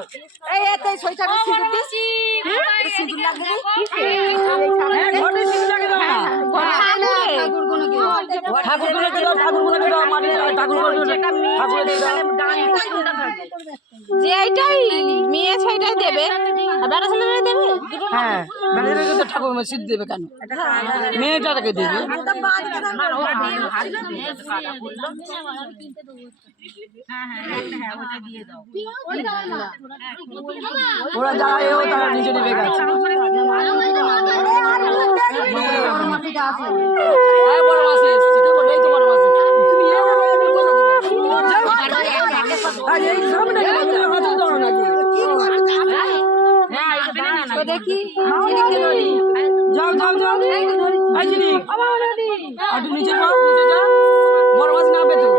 দাও এই এতে সইটাকে সিঁদুর দিস সিঁদুর লাগিয়ে ঘটে সিঁদুর লাগিয়ে দাও না ঠাকুরগুলোকে দাও ঠাকুরগুলোকে দাও মাটি ঠাকুরগুলোকে যে এইটাই মেয়ে সেইটাই দেবে আর বেটা ছেলেটাই দেবে। হ্যাঁ বেটা ছেলেকে ঠাকুর সিঁদুর দেবে কেন মেয়েটাকে দেবে ওরা যারা এও তারা নিচে নেমে গেছে বড় মাছ এসছে দেখো এই তো বড় মাছ তুমি দেখি যাও যাও যাও নিচে যাও বড় মাছ নামবে তো